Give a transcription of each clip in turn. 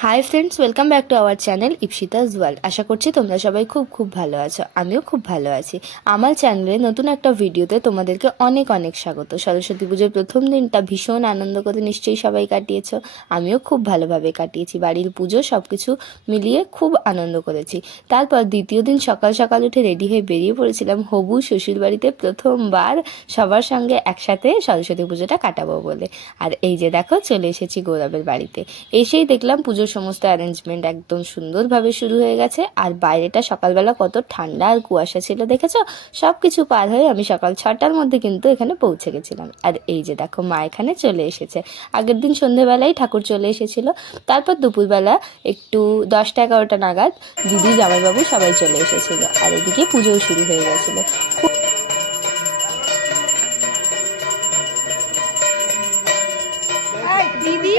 High friends welcome back to our channel Ipsita's world. आशा करছি তোমরা সবাই খুব খুব ভালো আছো। আমিও খুব ভালো আছি। আমার চ্যানেলে নতুন একটা ভিডিওতে তোমাদেরকে অনেক অনেক স্বাগত। সরস্বতী পুজোর প্রথম দিনটা ভীষণ আনন্দ করে নিশ্চয়ই সবাই কাটিয়েছো। আমিও খুব ভালোভাবে কাটিয়েছি। বাড়ির পুজো সবকিছু মিলিয়ে খুব আনন্দ করেছি। তারপর দ্বিতীয় দিন সকাল সকাল উঠে রেডি হয়ে বেরিয়ে পড়েছিলাম হবু শ্বশুর বাড়িতে প্রথমবার সবার সঙ্গে একসাথে সরস্বতী পুজোটা কাটাবো বলে। আর এই যে দেখো চলে এসেছি গৌরবের বাড়িতে। এসেই দেখলাম পুজোর সমস্ত অ্যারেঞ্জমেন্ট একদম সুন্দরভাবে শুরু হয়ে গেছে। আর বাইরেটা সকালবেলা কত ঠান্ডা আর কুয়াশা ছিল দেখেছো। সবকিছু পার হয়ে আমি সকাল 6টার মধ্যে কিন্তু এখানে পৌঁছে গেছিলাম। আর এই যে দেখো মা এখানে চলে এসেছে। আগের দিন সন্ধ্যেবেলায় ঠাকুর চলে এসেছিল। তারপর দুপুরবেলা একটু 10টা-11টা নাগাদ দিদি জামাইবাবু সবাই চলে এসেছিল। আর এদিকে পুজোও শুরু হয়ে গেছিল। দিদি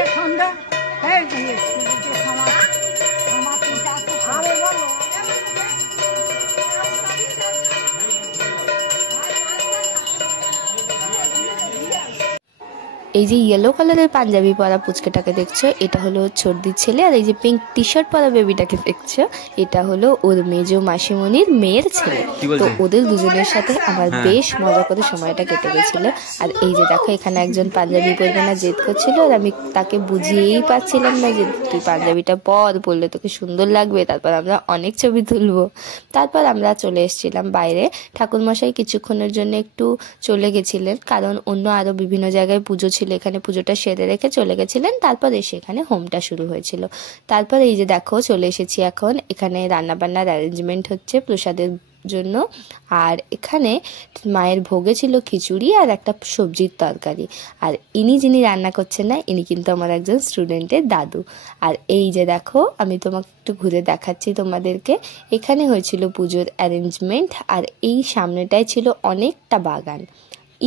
এই যে ইয়েলো কালারের পাঞ্জাবি পরা পুচকেটাকে দেখছো এটা হলো ছোটদির ছেলে। আর এই যে পিঙ্ক টি শার্ট পরা বেবিটাকে দেখছো এটা হলো ওর মেজো মাসিমণির মেয়ের ছেলে। তো ওদের দুজনের সাথে আমার বেশ মজা করে সময়টা কেটে গেছিল। আর এই যে দেখো এখানে একজন পাঞ্জাবি পরবে না জেদ করছিল। আর আমি তাকে বুঝিয়েই পাচ্ছিলাম না যে তুই পাঞ্জাবিটা পরলে তোকে সুন্দর লাগবে, তারপর আমরা অনেক ছবি তুলবো। তারপর আমরা চলে এসেছিলাম বাইরে। ঠাকুরমশাই কিছুক্ষণের জন্য একটু চলে গেছিলেন, কারণ অন্য আরো বিভিন্ন জায়গায় পুজো ছিল। এখানে পুজোটা সেরে রেখে চলে গেছিলেন। তারপর এসে এখানে হোমটা শুরু হয়েছিল। তারপর এই যে দেখো চলে এসেছি এখন। এখানে রান্নাবান্নার অ্যারেঞ্জমেন্ট হচ্ছে প্রসাদের জন্য। আর এখানে মায়ের ভোগে ছিল খিচুড়ি আর একটা সবজির তরকারি। আর যিনি রান্না করছেন না, ইনি কিন্তু আমার একজন স্টুডেন্টের দাদু। আর এই যে দেখো আমি তোমাকে একটু ঘুরে দেখাচ্ছি তোমাদেরকে। এখানে হয়েছিল পুজোর অ্যারেঞ্জমেন্ট। আর এই সামনেটায় ছিল অনেকটা বাগান।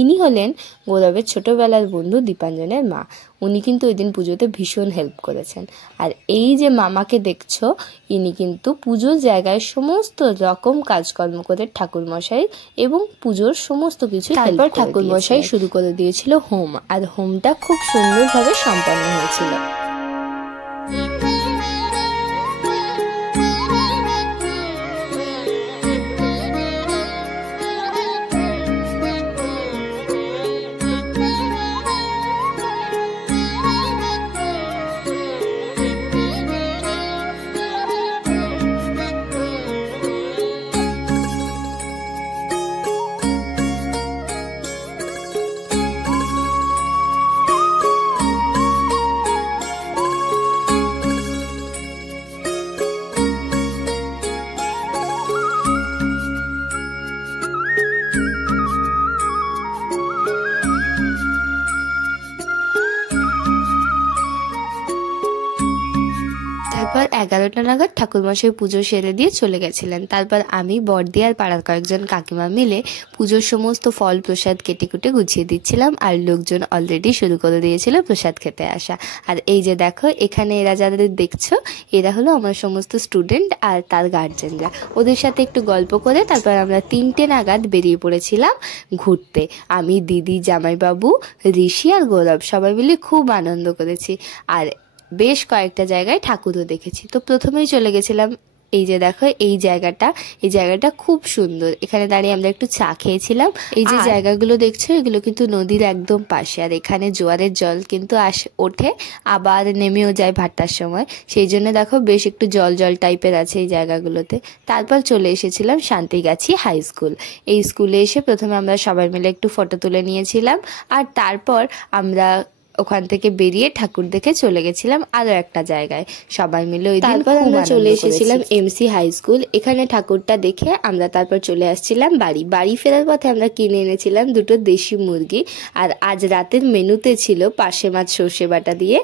ইনি হলেন গৌরবের ছোটবেলার বন্ধু দীপাঞ্জনের মা। উনি কিন্তু ওই দিন পুজোতে ভীষণ হেল্প করেছেন। আর এই যে মামাকে দেখছো ইনি কিন্তু পুজোর জায়গায় সমস্ত রকম কাজকর্ম করে ঠাকুরমশাই এবং পুজোর সমস্ত কিছু। তারপর ঠাকুরমশাই শুরু করে দিয়েছিল হোম। আর হোমটা খুব সুন্দরভাবে সম্পন্ন হয়েছিল। তারপর 11টা নাগাদ ঠাকুরমশাই পুজো সেরে দিয়ে চলে গেছিলেন। তারপর আমি বড়দি আর পাড়ার কয়েকজন কাকিমা মিলে পুজোর সমস্ত ফল প্রসাদ কেটে কুটে গুছিয়ে দিচ্ছিলাম। আর লোকজন অলরেডি শুরু করে দিয়েছিল প্রসাদ খেতে আসা। আর এই যে দেখো এখানে এরা যাদের দেখছো এরা হলো আমার সমস্ত স্টুডেন্ট আর তার গার্জেনরা। ওদের সাথে একটু গল্প করে তারপর আমরা 3টে নাগাদ বেরিয়ে পড়েছিলাম ঘুরতে। আমি, দিদি, জামাইবাবু, ঋষি আর গৌরব সবাই মিলে খুব আনন্দ করেছি। আর বেশ কয়েকটা জায়গায় ঠাকুরও দেখেছি। তো প্রথমেই চলে গেছিলাম এই যে দেখো এই জায়গাটা খুব সুন্দর। এখানে দাঁড়িয়ে আমরা একটু চা খেয়েছিলাম। এই যে জায়গাগুলো দেখছো এগুলো কিন্তু নদীর একদম পাশে। আর এখানে জোয়ারের জল কিন্তু ওঠে আবার নেমেও যায় ভাটার সময়। সেই জন্য দেখো বেশ একটু জল টাইপের আছে এই জায়গাগুলোতে। তারপর চলে এসেছিলাম শান্তিগাছি হাই স্কুল। এই স্কুলে এসে প্রথমে আমরা সবাই মিলে একটু ফটো তুলে নিয়েছিলাম। আর তারপর আমরা ওখান থেকে বেরিয়ে ঠাকুর দেখে চলে গেছিলাম আরো একটা জায়গায় সবাই মিলে। ওই তারপর আমরা চলে এসেছিলাম এমসি হাই স্কুল। এখানে ঠাকুরটা দেখে আমরা তারপর চলে আসছিলাম বাড়ি ফেরার পথে আমরা কিনে এনেছিলাম 2টো দেশি মুরগি। আর আজ রাতের মেনুতে ছিল পার্শে মাছ সর্ষে বাটা দিয়ে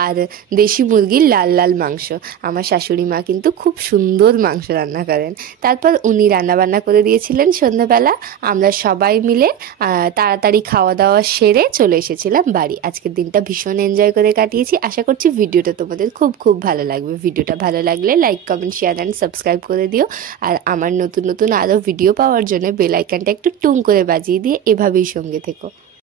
আর দেশি মুরগির লাল মাংস। আমার শাশুড়ি মা কিন্তু খুব সুন্দর মাংস রান্না করেন। তারপর উনি রান্নাবান্না করে দিয়েছিলেন সন্ধ্যাবেলা। আমরা সবাই মিলে তাড়াতাড়ি খাওয়া দাওয়া সেরে চলে এসেছিলাম বাড়ি। আজকে দিনটা ভীষণ এনজয় করে কাটিয়েছি। আশা করছি ভিডিওটা তোমাদের খুব খুব ভালো লাগবে। ভিডিওটা ভালো লাগলে like, comment, share and subscribe করে দিও। আর আমার নতুন আরও ভিডিও পাওয়ার জন্য বেল আইকনটা একটু টুং করে বাজিয়ে দিয়ে এভাবেই সঙ্গে থেকো।